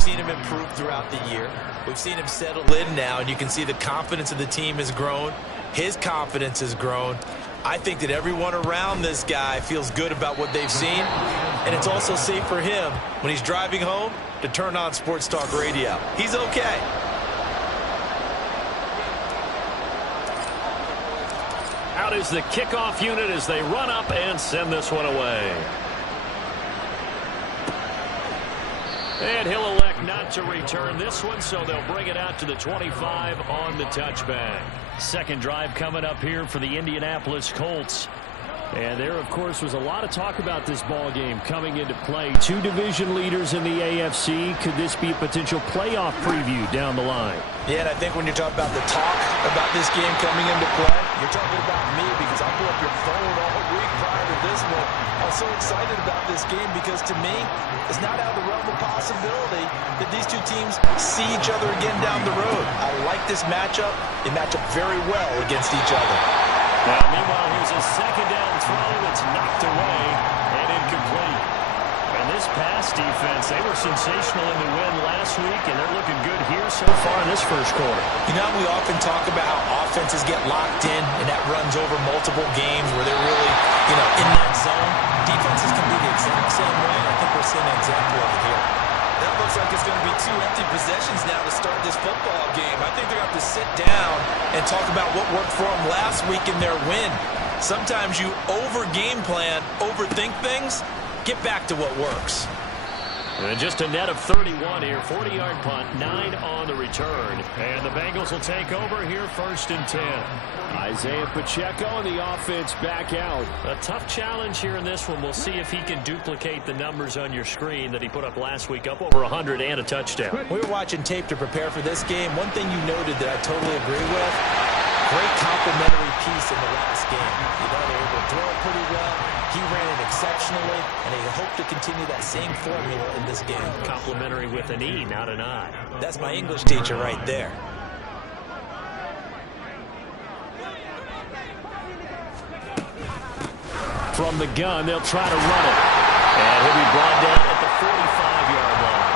Seen him improve throughout the year. We've seen him settle in now, and you can see the confidence of the team has grown. His confidence has grown. I think that everyone around this guy feels good about what they've seen, and it's also safe for him when he's driving home to turn on Sports Talk Radio. He's okay. Out is the kickoff unit as they run up and send this one away. And he'll elect not to return this one, so they'll bring it out to the 25 on the touchback. Second drive coming up here for the Indianapolis Colts. And there, of course, was a lot of talk about this ball game coming into play. Two division leaders in the AFC. Could this be a potential playoff preview down the line? Yeah, and I think when you talk about the talk about this game coming into play, you're talking about me because I blew up your phone all week prior to this one. I was so excited about this game because, to me, it's not out of the realm of possibility that these two teams see each other again down the road. I like this matchup. They match up very well against each other. Now, meanwhile, here's a second down throw that's knocked away and incomplete. And this pass defense, they were sensational in the win last week, and they're looking good here so far in this first quarter. You know, we often talk about how offenses get locked in, and that runs over multiple games where they're really, in that zone. Defenses can be the exact same way, and I think we're seeing an example of it here. That looks like it's going to be two empty possessions now to start this football game. I think they're going to have to sit down and talk about what worked for them last week in their win. Sometimes you over-game plan, overthink things. Get back to what works. And just a net of 31 here. 40-yard punt, 9 on the return. And the Bengals will take over here, 1st and 10. Isaiah Pacheco and the offense back out. A tough challenge here in this one. We'll see if he can duplicate the numbers on your screen that he put up last week, up over 100 and a touchdown. We were watching tape to prepare for this game. One thing you noted that I totally agree with, great complimentary piece in the last game. They were able to throw it pretty well. He ran it exceptionally, and they hope to continue that same formula in this game. Complimentary with an E, not an I. That's my English teacher right there. From the gun, they'll try to run it. And he'll be brought down at the 45-yard line.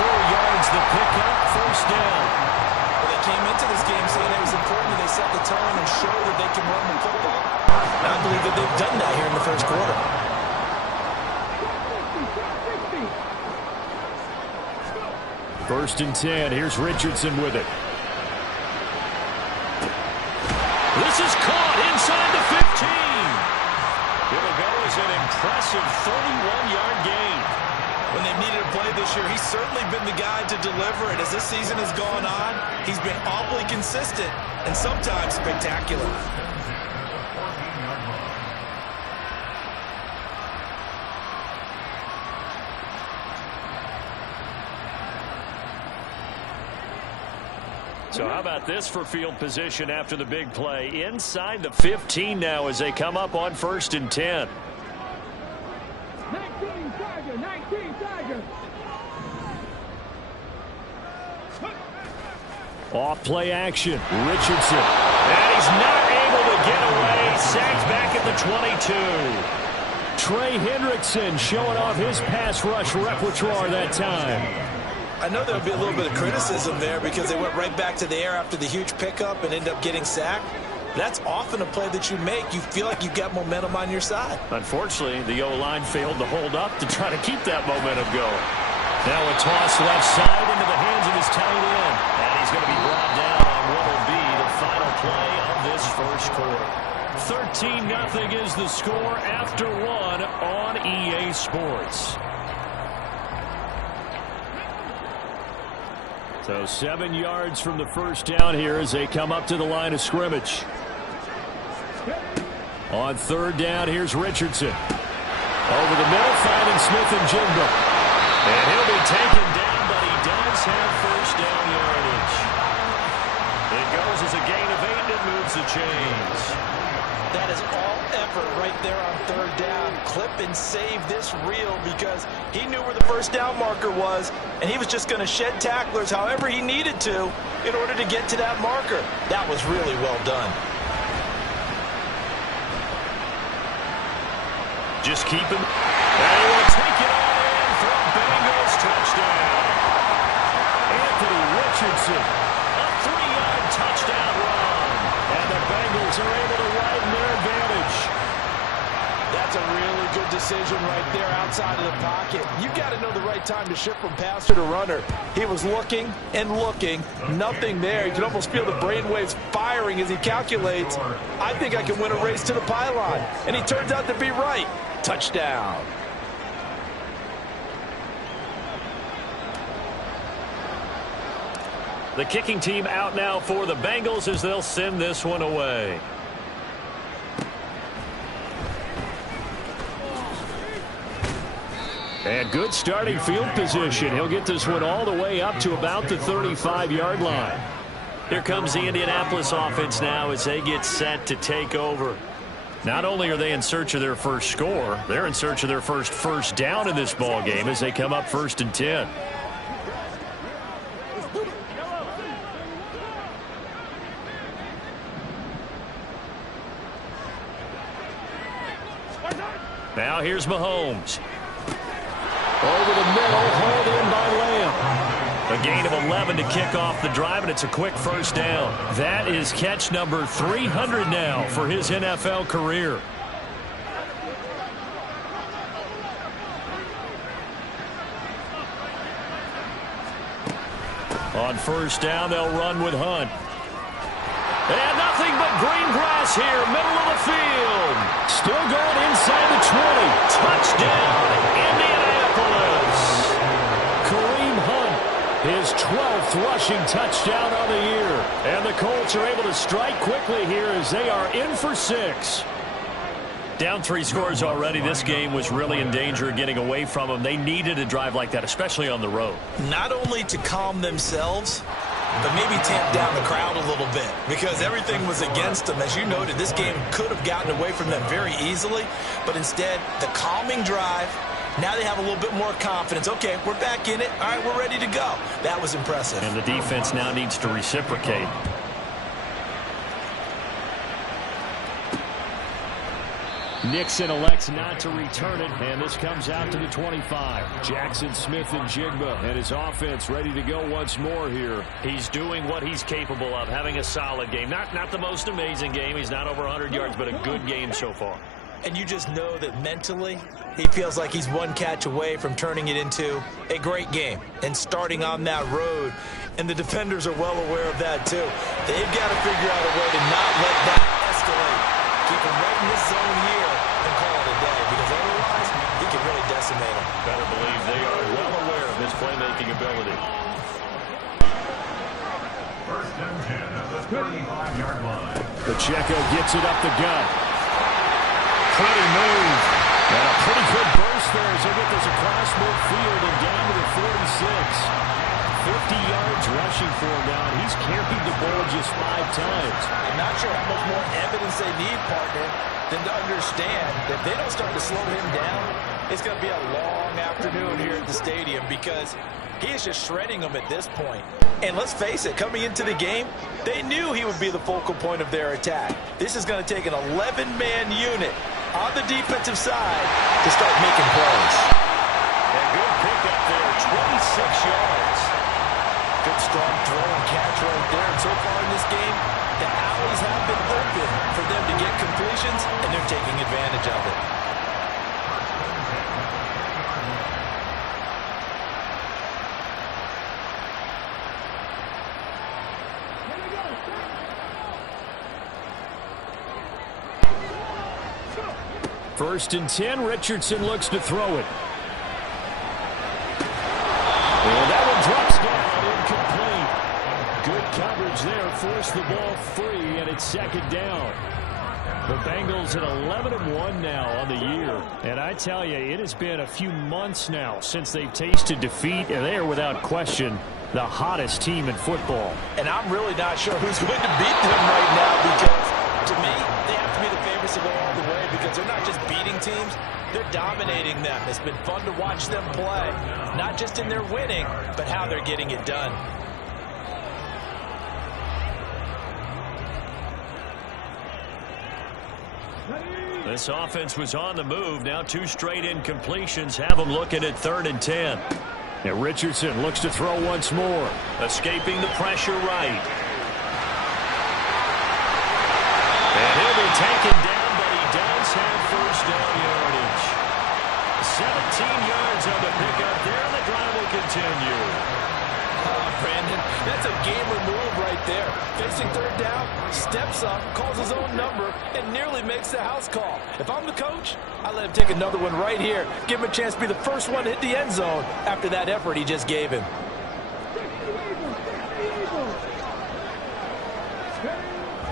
4 yards the pickup, 1st down. Well, they came into this game saying it was important that they set the tone and show that they can run the football. And I believe that they've done that here in the first quarter. First and 10. Here's Richardson with it. This is caught inside the 15. It'll go as an impressive 31-yard gain. When they've needed a play this year, he's certainly been the guy to deliver it. As this season has gone on, he's been awfully consistent and sometimes spectacular. So how about this for field position after the big play? Inside the 15 now as they come up on 1st and 10. 19 Tiger. Off play action. Richardson. And he's not able to get away. Sacked back at the 22. Trey Hendrickson showing off his pass rush repertoire that time. I know there'll be a little bit of criticism there because they went right back to the air after the huge pickup and end up getting sacked. That's often a play that you make. You feel like you've got momentum on your side. Unfortunately, the O-line failed to hold up to try to keep that momentum going. Now a toss left side into the hands of his tight end. And he's going to be brought down on what will be the final play of this first quarter. 13-0 is the score after 1 on EA Sports. So 7 yards from the first down here as they come up to the line of scrimmage. On 3rd down, here's Richardson. Over the middle, finding Smith-Njigba. And he'll be taken down, but he does have first down yardage. It goes as a gain of 8, and it moves the chains. That is all effort right there on 3rd down. Clip and save this reel because he knew where the first down marker was, and he was just going to shed tacklers however he needed to in order to get to that marker. That was really well done. Just keep him. And he will take it all in for a Bengals touchdown. Wilson. A 3-yard touchdown run. And the Bengals are able to widen their advantage. That's a really good decision right there outside of the pocket. You got to know the right time to shift from passer to runner. He was looking and looking, nothing there. You can almost feel the brainwaves firing as he calculates, I think I can win a race to the pylon. And he turns out to be right. Touchdown. The kicking team out now for the Bengals as they'll send this one away. And good starting field position. He'll get this one all the way up to about the 35-yard line. Here comes the Indianapolis offense now as they get set to take over. Not only are they in search of their first score, they're in search of their first down in this ball game as they come up 1st and 10. Now here's Mahomes. Over the middle, hauled in by Lamb. A gain of 11 to kick off the drive, and it's a quick first down. That is catch number 300 now for his NFL career. On first down, they'll run with Hunt. And nothing but green grass here, middle of the field. Still going inside the 20. Touchdown, Indianapolis. Kareem Hunt, his 12th rushing touchdown on the year. And the Colts are able to strike quickly here as they are in for 6. Down 3 scores already. This game was really in danger of getting away from them. They needed a drive like that, especially on the road. Not only to calm themselves, but maybe tamp down the crowd a little bit because everything was against them. As you noted, this game could have gotten away from them very easily, but instead, the calming drive, now they have a little bit more confidence. Okay, we're back in it. All right, we're ready to go. That was impressive. And the defense now needs to reciprocate. Nixon elects not to return it, and this comes out to the 25. Jackson Smith and Jigba and his offense ready to go once more here. He's doing what he's capable of, having a solid game. Not the most amazing game. He's not over 100 yards, but a good game so far. And you just know that mentally, he feels like he's one catch away from turning it into a great game and starting on that road. And the defenders are well aware of that, too. They've got to figure out a way to not let that escalate. Keep him right in this zone here and call it a day, because otherwise he can really decimate him. Better believe they are well aware of his playmaking ability. 1st and 10 at the 35-yard line. Pacheco gets it up the gut. Pretty move. And a pretty good burst there as they get this across midfield and down to the 46. 50 yards rushing for him now. He's carried the ball just 5 times. I'm not sure how much more evidence they need, partner, than to understand that if they don't start to slow him down, it's going to be a long afternoon here at the stadium because he is just shredding them at this point. And let's face it, coming into the game, they knew he would be the focal point of their attack. This is going to take an 11-man unit on the defensive side to start making plays. A good pickup there, 26 yards. Good strong throw and catch right there. And so far in this game, the alleys have been open for them to get completions, and they're taking advantage of it. First and 10, Richardson looks to throw it. And that one drops down, incomplete. Good coverage there, forced the ball free, and it's 2nd down. The Bengals at 11-1 now on the year. And I tell you, it has been a few months now since they've tasted defeat, and they are without question the hottest team in football. And I'm really not sure who's going to beat them right now because, to me, they have to be the favorites to go all the way because they're not just beating teams, they're dominating them. It's been fun to watch them play, not just in their winning, but how they're getting it done. This offense was on the move. Now 2 straight incompletions have them looking at 3rd and 10. And Richardson looks to throw once more. Escaping the pressure right. And he'll be taken down, but he does have first down yardage. 17 yards on the pickup there, and the drive will continue. Brandon, that's a gamer move right there. Facing third down, steps up, calls his own number, and nearly makes the house call. If I'm the coach, I let him take another one right here. Give him a chance to be the first one to hit the end zone after that effort he just gave him.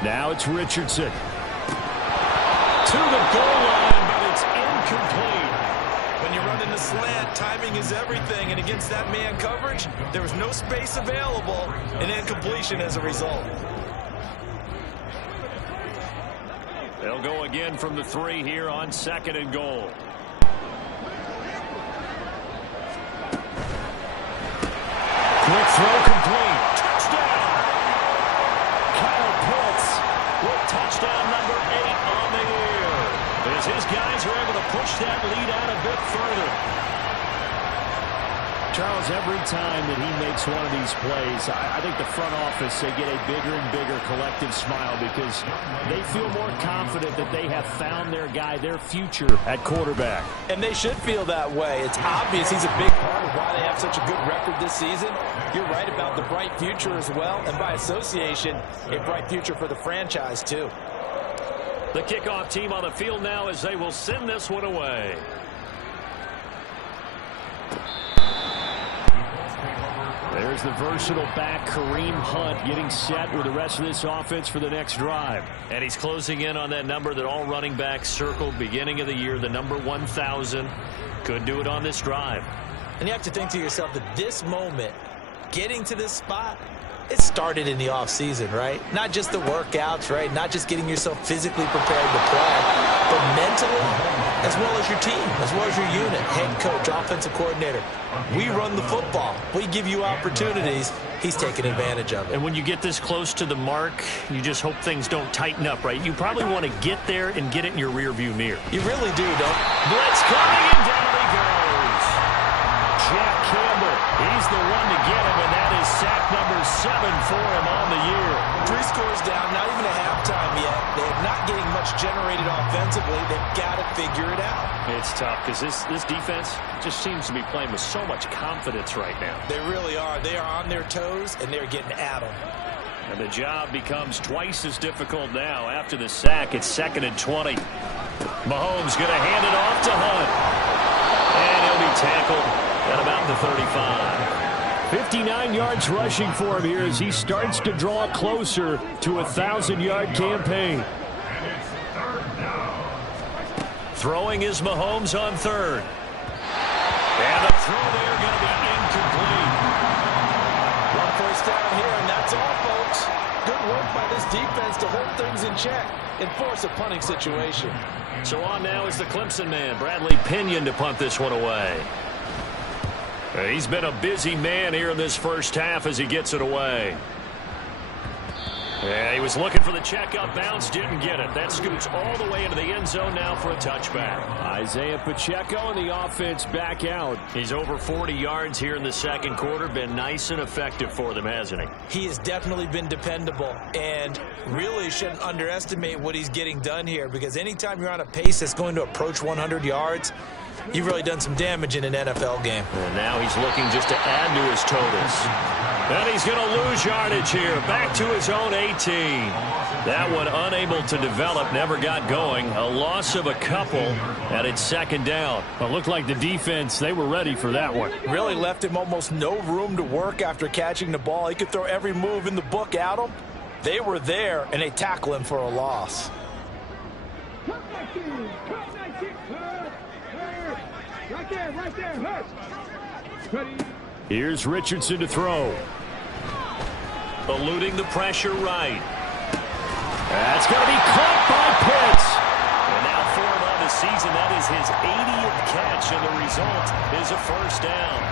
Now it's Richardson. To the goal line, but it's incomplete. When you're running the slant, timing is everything, and against that man coverage, there was no space available, and incompletion as a result. They'll go again from the 3 here on 2nd and goal. Quick throw complete. Touchdown! Kyle Pitts with touchdown number 8 on the year, as his guys are able to push that lead out a bit further. Charles, every time that he makes one of these plays, I think the front office, they get a bigger and bigger collective smile because they feel more confident that they have found their guy, their future at quarterback. And they should feel that way. It's obvious he's a big part of why they have such a good record this season. You're right about the bright future as well, and by association, a bright future for the franchise too. The kickoff team on the field now as they will send this one away. There's the versatile back, Kareem Hunt, getting set with the rest of this offense for the next drive. And he's closing in on that number that all running backs circled beginning of the year, the number 1,000. Could do it on this drive. And you have to think to yourself that this moment, getting to this spot, it started in the offseason, right? Not just the workouts, right? Not just getting yourself physically prepared to play, but mentally, as well as your team, as well as your unit, head coach, offensive coordinator. We run the football. We give you opportunities. He's taking advantage of it. And when you get this close to the mark, you just hope things don't tighten up, right? You probably want to get there and get it in your rearview mirror. You really do, don't you? Blitz coming, and down he goes. Jack Campbell, he's the one to get him, and that is sack number 7 for him on the year. 3 scores down, not even a halftime yet. They're not getting much generated offensively. They've got to figure it out. It's tough because this defense just seems to be playing with so much confidence right now. They really are. They are on their toes, and they're getting at them. And the job becomes twice as difficult now. After the sack, it's 2nd and 20. Mahomes going to hand it off to Hunt. And he'll be tackled at about the 35. 59 yards rushing for him here as he starts to draw closer to a 1,000-yard campaign. Throwing is Mahomes on 3rd. And the throw there going to be incomplete. 1 first down here, and that's all, folks. Good work by this defense to hold things in check and force a punting situation. So on now is the Clemson man, Bradley Pinion, to punt this one away. He's been a busy man here in this first half as he gets it away. Yeah, he was looking for the checkup bounce, didn't get it. That scoots all the way into the end zone now for a touchback. Isaiah Pacheco and the offense back out. He's over 40 yards here in the second quarter. Been nice and effective for them, hasn't he? He has definitely been dependable, and really shouldn't underestimate what he's getting done here, because anytime you're on a pace that's going to approach 100 yards, you've really done some damage in an NFL game. And now he's looking just to add to his totals. And he's going to lose yardage here. Back to his own 18. That one unable to develop, never got going. A loss of a couple, and it's 2nd down. It looked like the defense, they were ready for that one. Really left him almost no room to work after catching the ball. He could throw every move in the book at him. They were there, and they tackle him for a loss. Right there. Here's Richardson to throw. Eluding the pressure right. That's going to be caught by Pitts. And now for him on the season, that is his 80th catch, and the result is a first down.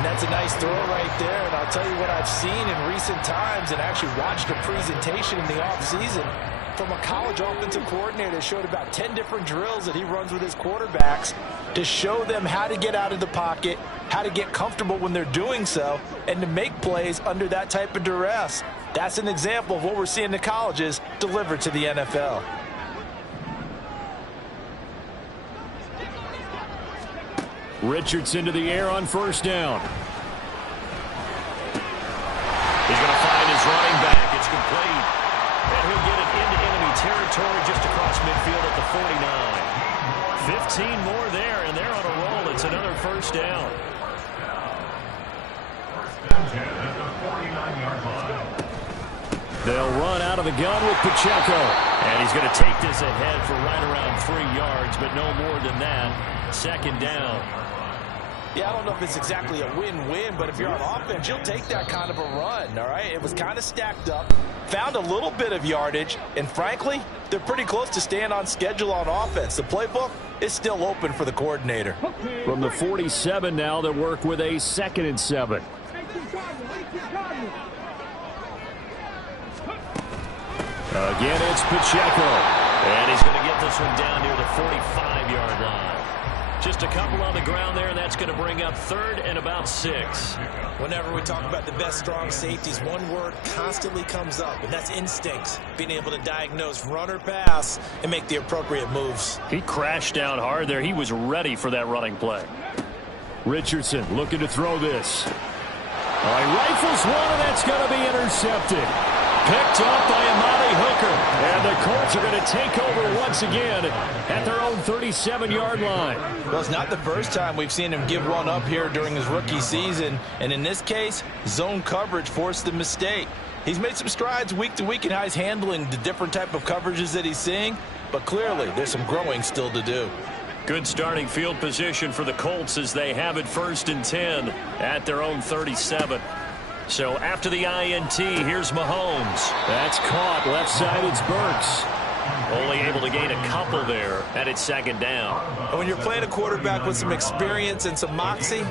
And that's a nice throw right there. And I'll tell you what I've seen in recent times and actually watched a presentation in the offseason. from a college offensive coordinator that showed about 10 different drills that he runs with his quarterbacks to show them how to get out of the pocket, how to get comfortable when they're doing so, and to make plays under that type of duress. That's an example of what we're seeing in the colleges delivered to the NFL. Richardson to the air on first down. He's going to find his running back. It's complete. And he'll get it into enemy territory just across midfield at the 49. 15 more there, and they're on a roll. It's another first down. They'll run out of the gun with Pacheco. And he's going to take this ahead for right around 3 yards, but no more than that. Second down. Yeah, I don't know if it's exactly a win-win, but if you're on offense, you'll take that kind of a run, all right? It was kind of stacked up, found a little bit of yardage, and frankly, they're pretty close to staying on schedule on offense. The playbook is still open for the coordinator. From the 47 now, they'll work with a 2nd and 7. Again, it's Pacheco. And he's going to get this one down near the 45-yard line. Just a couple on the ground there, and that's going to bring up 3rd and about 6. Whenever we talk about the best strong safeties, one word constantly comes up, and that's instinct. Being able to diagnose run or pass and make the appropriate moves. He crashed down hard there. He was ready for that running play. Richardson looking to throw this. He rifles one, and that's going to be intercepted. Picked up by Amari Hooker. And the Colts are going to take over once again at their own 37-yard line. Well, it's not the first time we've seen him give one up here during his rookie season. And in this case, zone coverage forced the mistake. He's made some strides week to week in how he's handling the different type of coverages that he's seeing. But clearly, there's some growing still to do. Good starting field position for the Colts as they have it 1st and 10 at their own 37. So after the INT, here's Mahomes. That's caught. Left side, it's Burks. Only able to gain a couple there, and it's 2nd down. And when you're playing a quarterback with some experience and some moxie,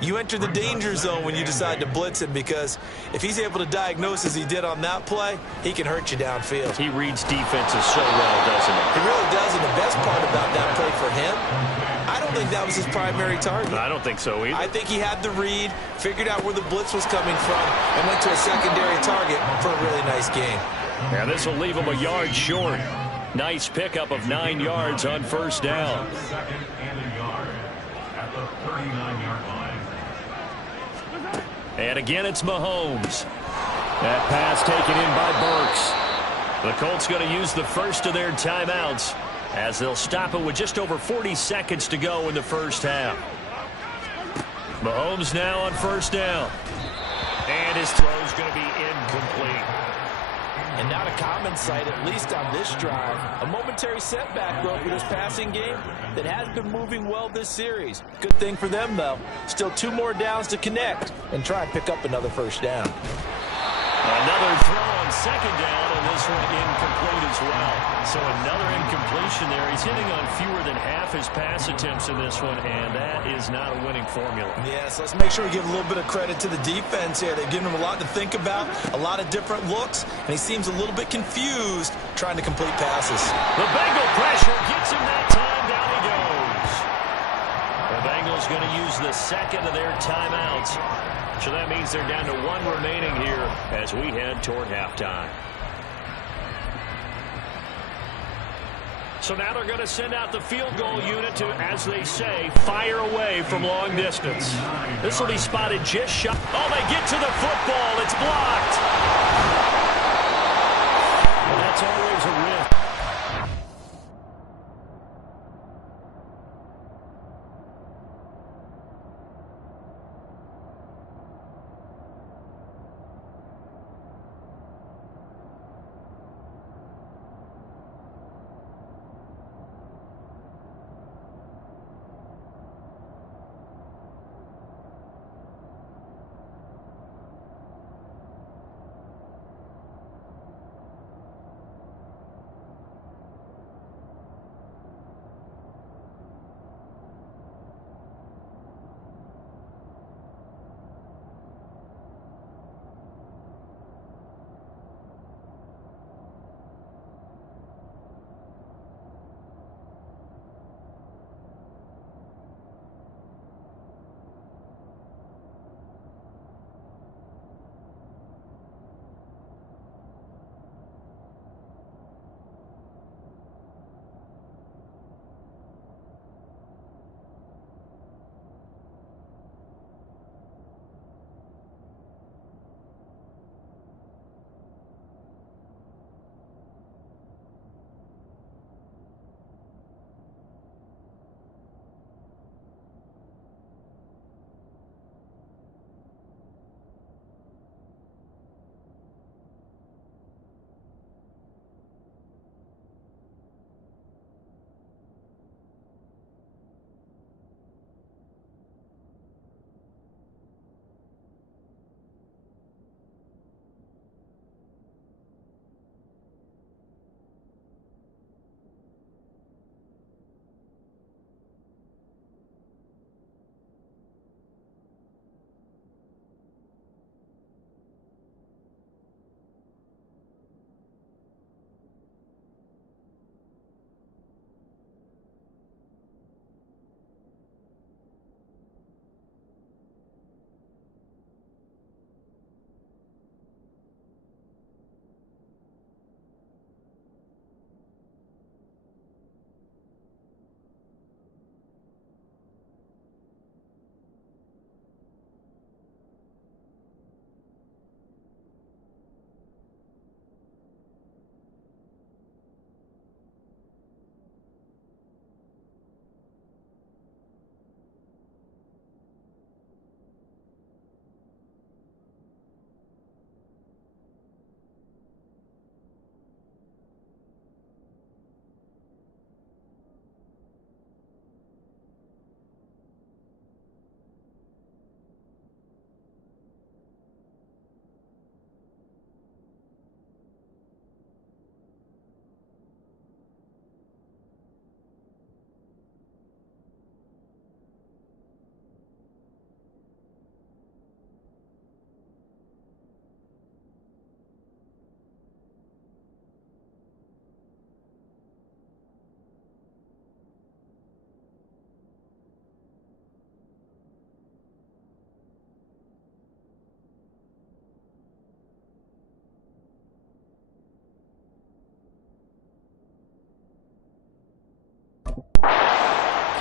you enter the danger zone when you decide to blitz him, because if he's able to diagnose as he did on that play, he can hurt you downfield. He reads defenses so well, doesn't he? He really does, and the best part about that play for him, I don't think that was his primary target. I don't think so either. I think he had the read, figured out where the blitz was coming from, and went to a secondary target for a really nice game. Now this will leave him a yard short. Nice pickup of 9 yards on first down. 2nd and a yard at the 39-yard line. And again, it's Mahomes. That pass taken in by Burks. The Colts going to use the first of their timeouts as they'll stop it with just over 40 seconds to go in the first half. Mahomes now on first down. And his throw's going to be incomplete. And not a common sight, at least on this drive. A momentary setback broke with his passing game that has been moving well this series. Good thing for them, though. Still 2 more downs to connect and try and pick up another first down. Another throw on 2nd down, and this one incomplete as well. So another incompletion there. He's hitting on fewer than half his pass attempts in this one, and that is not a winning formula. Yes, let's make sure we give a little bit of credit to the defense here. They've given him a lot to think about, a lot of different looks, and he seems a little bit confused trying to complete passes. The Bengal pressure gets him that time. Down he goes. The Bengals going to use the 2nd of their timeouts. So that means they're down to 1 remaining here as we head toward halftime. So now they're going to send out the field goal unit to, as they say, fire away from long distance. This will be spotted just shy. Oh, they get to the football. It's blocked. Well, that's always a risk.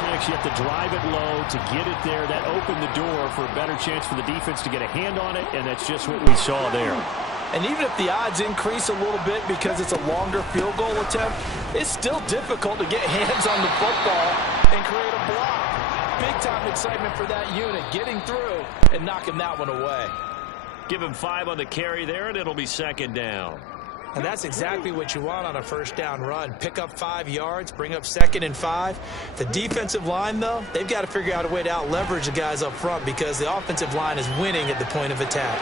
quarterbacks, you have to drive it low to get it there. That opened the door for a better chance for the defense to get a hand on it, and that's just what we saw there. And even if the odds increase a little bit because it's a longer field goal attempt, it's still difficult to get hands on the football and create a block. Big-time excitement for that unit, getting through and knocking that one away. Give him 5 on the carry there, and it'll be second down. And that's exactly what you want on a first down run. Pick up 5 yards, bring up 2nd and 5. The defensive line, though, they've got to figure out a way to out-leverage the guys up front because the offensive line is winning at the point of attack.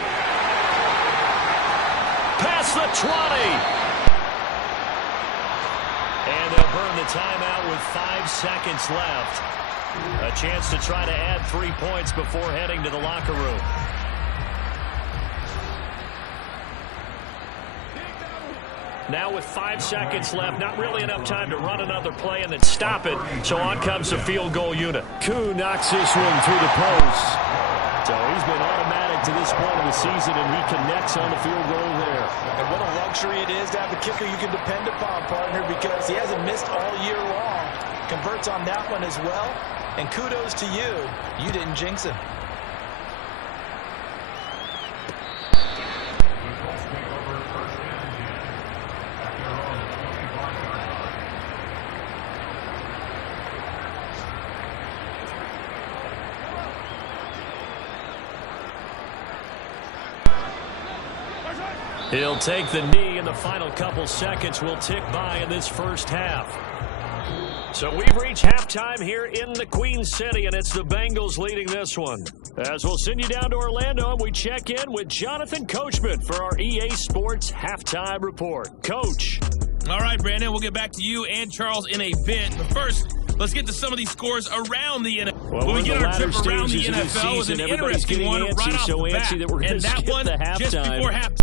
Past the 20. And they'll burn the timeout with 5 seconds left. A chance to try to add 3 points before heading to the locker room. Now with 5 seconds left, not really enough time to run another play and then stop it. So on comes the field goal unit. Koo knocks this one through the post. So he's been automatic to this point of the season, and he connects on the field goal there. And what a luxury it is to have a kicker you can depend upon, partner, because he hasn't missed all year long. Converts on that one as well. And kudos to you. You didn't jinx him. He'll take the knee, and the final couple seconds will tick by in this first half. So we've reached halftime here in the Queen City, and it's the Bengals leading this one. As we'll send you down to Orlando, and we check in with Jonathan Coachman for our EA Sports Halftime Report. Coach. All right, Brandon, we'll get back to you and Charles in a bit. But first, let's get to some of these scores around the NFL. Well, when we get our trip around the NFL with an interesting one right off the bat. that we're and that skip one the just halftime. before halftime.